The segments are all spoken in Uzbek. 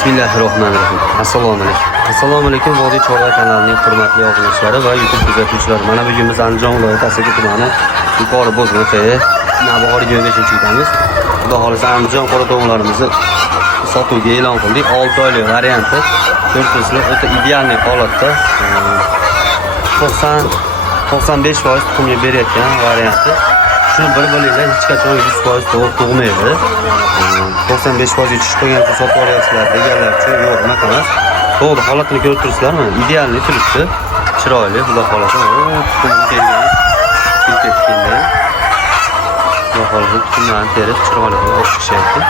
Bismillahirrohmanirrohim. Assalomu alaykum Vodiy Chorva kanalining hurmatli obunachilari va YouTube kuzatuvchilari. Mana bugun biz Andijon viloyati Asaka tumani Yuqori Bo'zg'o'ti Navbahor 25-yilimiz. Xudo xolisa Andijon qora tovuqlarimizni sotuvga e'lon qildik. 6 oylik varianti. Ko'rsatingizlar, o'ta ideal holatda 90-95% tuxumga berayotgan varianti. Shuni bir bilinglar, hech qachon 100% to'g'ri tug'maydi. 95% yetish qo'ygancha sotib olyapsizlar deganlar uchun yo'q, unaqa emas. To'g'ri holatini ko'rib turibsizlarmi? Idealni turibdi. Chiroyli, xudo xolasa. Tuxum kelgan. Xudo xolasa tuxumlarni terib chiroyli qilib o'qishyapti.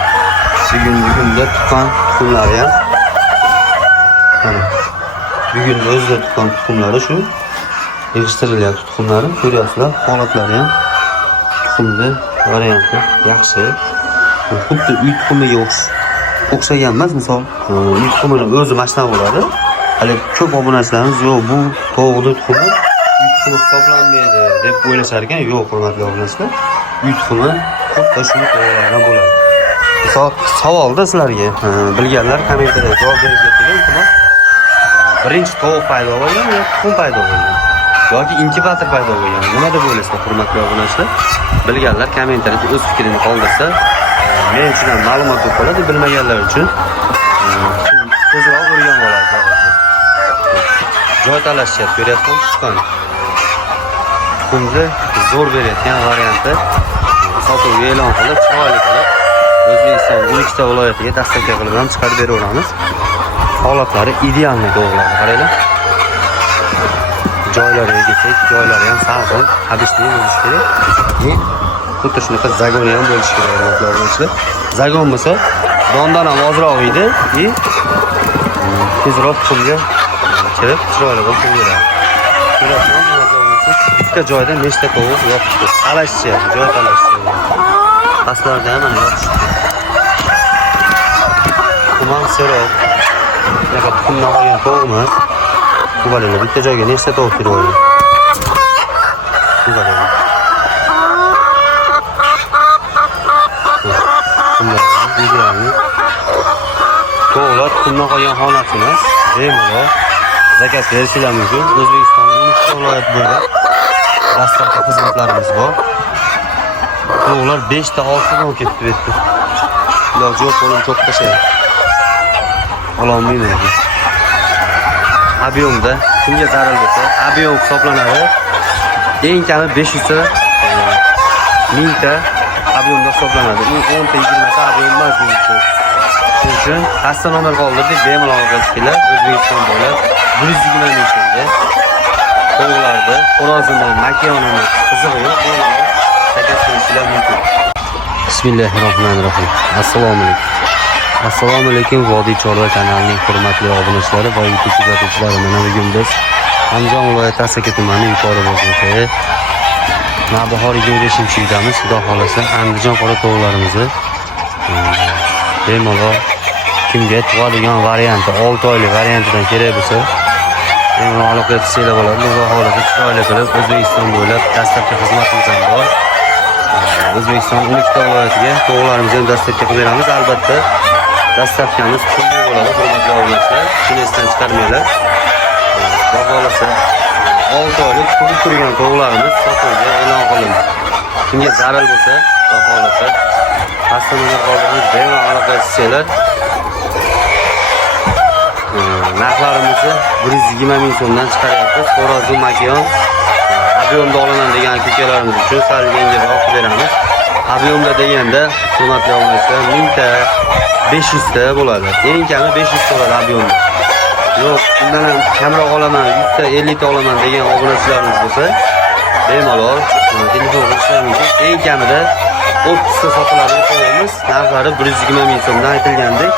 Bugungi kunda tuqqan tuxumlari ham mana bugun o'zida tuqqan tuxumlari shu yig'ishtirilyapti tuxumlari. Ko'ryapsizlar, holatlari ham tuxumni varianti yaxshi. Xuddi uy tuxumiga o'xshagan emas. Misol, uy tuxumini o'zi mashina bo'ladi. Hali ko'p obunachilarimiz yo'q, bu tovuqli tuxumi uy tuxumi hisoblanmaydi deb o'ylashar ekan. Yo'q, hurmatli obunachilar. Uy tuxumi xuddi shu tovuqlardan bo'ladi. Misol, savolda sizlarga bilganlar kommentariyada javob berib keling. Birinchi tovuq paydo bo'lgan yoki tuxum paydo bo'lgan yoki inkubator paydo bo'lgan? Nima deb o'ylaysizlar, hurmatli obunachilar? Bilganlar kommentariyada o'z fikrini qoldirsa, men uchun ham ma'lumot bo'lib qoladi, bilmaganlar uchun tezroq o'rgan bo'ladi. Joy talashyapti, ko'ryapsizmi? Tuqqan tuxumni zo'r berayotgan varianti sotuvga e'lon qilib, chiroyli qilib O'zbekiston 12 viloyatiga dastlabki qilib ham chiqarib beraveramiz. Holatlari idealni to'g'riladi, qaranglar. Joylariga kelsak, joylari ham salqin, habisli bo'lishi kerak. Xuddi shunaqa zagoni ham bo'lishi kerak, hurmatli obunachilar. Zagon bo'lsa, dondan ham ozroq yeydi, tezroq tuxumga kirib, chiroyli qilib qo'yadi. Ko'ryapsizmi, hurmatli obunachilar? Bitta joyda nechta tovuq yotibdi. Talashyapti, joy talashyapti. Pastlarda ham mana yotibdi. Tuxum seroq. Bunaqa tuxumdan olgan tovuqmi? Bu bolalar bitta joyga nechta tovuq kirib oladi? Bu bolalar. To'g'ri, tuxumdan qolgan xonasi emas, bemalol zakat berishlar mumkin. O'zbekistonning 12 viloyat bo'ylab dastlabki xizmatlarimiz bor. To'g'rilar 5 ta 6 dan ketib ketdi. Iloji yo'q, qo'lim cho'q tashlaydi. Ololmayman. Ob'yomda kimga zarar bo'lsa, ob'yom hisoblanadi. Eng kami 500 ta 1000 ta ob'yomda hisoblanadi. U 10 ta 20 ta ob'yom emas bu uchun. Shuning uchun pastda nomer qoldirdik, bemalol qilinglar. O'zbekiston bo'ylab 120 ming so'mga tovuqlarni, xo'rozini, makiyonini qizig'ini zakat qilishlar mumkin. Bismillahirrohmanirrohim. Assalomu alaykum Vodiy Chorva kanalining hurmatli obunachilari va YouTube kuzatuvchilari. Mana bugun biz Andijon viloyati Asaka tumani Yuqori Bo'zg'o'ti Navbahor 25-yilimiz. Xudo xolasa Andijon qora tovuqlarimizni bemalol kimga tug'adigan varianti 6 oylik variantidan kerak bo'lsa bemalol aloqa qilsanglar bo'ladi. Xudo xolasa chiroyli qilib O'zbekiston bo'ylab dastlabki xizmatimiz ham bor. O'zbekiston 12 viloyatiga tovuqlarimizni ham dastlabki qilib beramiz. Albatta dastlabkamiz pulli bo'ladi, hurmatli obunachilar. Shuni esdan chiqarmanglar. Xudo xolasa 6 oylik pul turgan tovuqlarimiz sotuvga e'lon qilindi. Kimga zarar bo'lsa, xudo xolasa pastda nomer qoldirib bemalol aloqa qilsanglar. Narxlarimizni 120 ming so'mdan chiqaryapmiz. Xo'roz makiyon ob'yomda olaman degan ko'kalarimiz uchun sal yengilroq beramiz. Ob'yomda deganda hurmatli obunachilar 1000 ta 500 ta bo'ladi. Eng kami 500 ta bo'ladi ob'yomda. Yo'q, bundan ham kamroq olaman, 100 ta 50 ta olaman degan obunachilarimiz bo'lsa, bemalol telefon qilishlari mumkin. Eng kamida 30 ta sotiladi to'g'rimiz. Narxlari 120 ming so'mdan aytilgandek.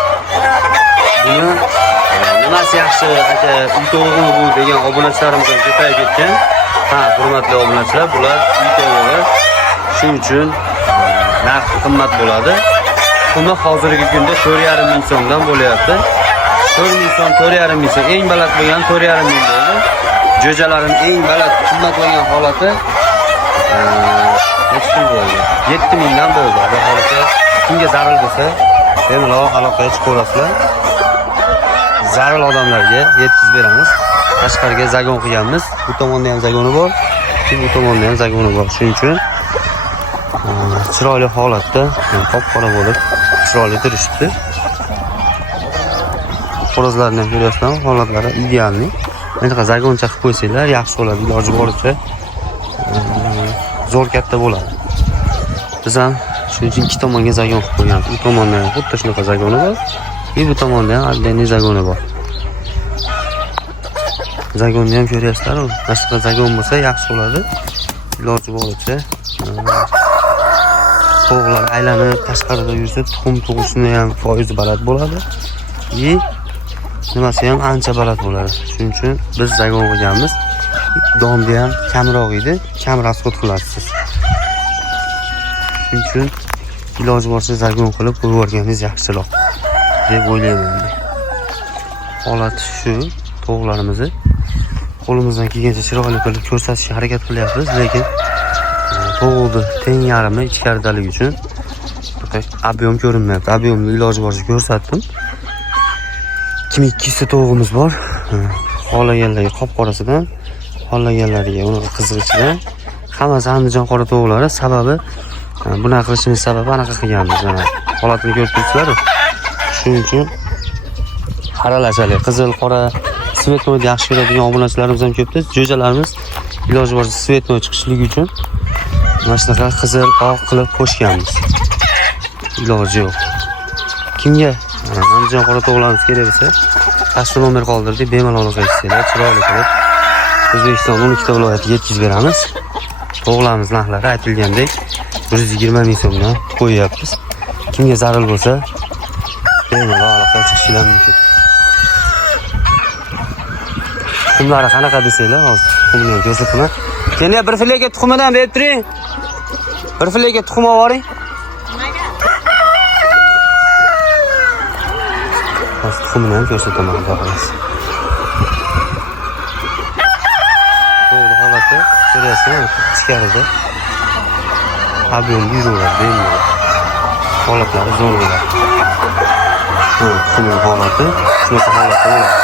Buni nimasi yaxshi aka, uy tovuqmi bu degan obunachilarimiz ham ko'payib ketgan. Ha, hurmatli obunachilar, bular uy tovuqi. Shuning uchun narx qimmat bo'ladi. Buni hozirgi kunda 4,5 ming so'mdan bo'lyapti. 4 ming so'm, 4,5 ming so'm. Eng baland bo'lgan 4,5 ming bo'ldi. Jo'jalarim eng baland qimmat bo'lgan holati necha pul bo'ldi? 7 mingdan bo'ldi. Xudo xolasa kimga zarar bo'lsa, bemalol aloqaga chiqaverasizlar. zarur odamlarga yetkazib beramiz. Tashqariga zagon qo'yamiz. Bu tomonda ham zagoni bor, bu tomonda ham zagoni bor. Shuning uchun chiroyli holatda, qop-qora bo'lib, chiroyli turishibdi. Xo'rozlarni ham ko'ryapsizlar, holatlari idealni. Bunaqa zagoncha qilib qo'ysanglar yaxshi bo'ladi, iloji boricha zo'r katta bo'ladi. Biz ham shuning uchun ikki tomonga zagon qilib qo'yganmiz. Bu tomonda ham xuddi shunaqa zagoni bor, bu tomonda ham отдельный zagoni bor. Zagonni ham ko'ryapsizlar, boshqa zagon bo'lsa yaxshi bo'ladi. Iloji boricha tovuqlar aylanib tashqarida yursa, tuxum tug'ishini ham foizi baland bo'ladi. Nimasi ham ancha baland bo'ladi. Shuning uchun biz zagon qo'yganmiz. Domda ham kamroq edi, kam rasxod qilasiz. Shuning uchun iloji boricha zagon qilib qo'yib yuborganingiz yaxshiroq deb o'ylayman. Holat shu, tovuqlarimizni qo'limizdan kelgancha chiroyli qilib ko'rsatishga harakat qilyapmiz, lekin tovuqni teng yarmi ichkaridaligi uchun ob'yom ko'rinmayapti. Ob'yomni iloji boricha ko'rsatdim. 22 ta tovuqimiz bor. Xohlaganlarga qop-qorasidan, xohlaganlarga uni qizg'ichidan, hammasi Andijon qora tovuqlari. Sababi bunaqa qilishimiz sababi anaqa qilganmiz. Mana holatini ko'rib turibsizlar. Shuning uchun aralashali, qizil, qora, svetnoyni yaxshi ko'radigan obunachilarimiz ham ko'pda. Jo'jalarimiz iloji boricha svetnoy chiqishligi uchun mana shunaqa qizil, oq qilib qo'shganmiz. Iloji yo'q. Kimga Andijon qora tovuqlarimiz kerak bo'lsa, pastda nomer qoldirdik, bemalol qilasizlar, chiroyli qilib O'zbekiston 12 ta viloyatga yetkazib beramiz. Tovuqlarimiz narxlari aytilgandek 120 ming so'mdan qo'yapmiz. Kimga zarur bo'lsa, bemalol aloqa chiqishingiz mumkin. Tuxumlari qanaqa desanglar, hozir tuxumni ham ko'rsataman. Keling, bir filga tuxumidan berib turing. Bir filga tuxum olib oling. Tuxumni ham ko'rsataman, xolos. To'g'ri holati, ko'ryapsizmi? Ichkarida ob'yomga yuraveradi, bemalol. Holatlari zo'r bo'ladi. Tuxumning holati shunaqa holatda bo'ladi.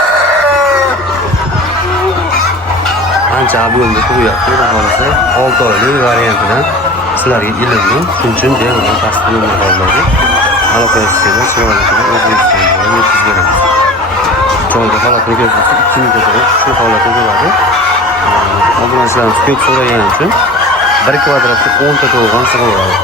Ancha ob'yomda turyapti, xohlasa 6 oylik variantidan sizlarga ilindim. Shuning uchun bemalol pastda nomer qoldirdik. Aloqa qilishinglar, chiroyli qilib O'zbekistonga yetkazib beramiz. Joyda holatni ko'rsatib, 2 ming to'g'ri shu holatda bo'ladi. Obunachilarimiz ko'p so'ragan uchun 1 kvadratga 10 ta to'g'on sig'ib oladi.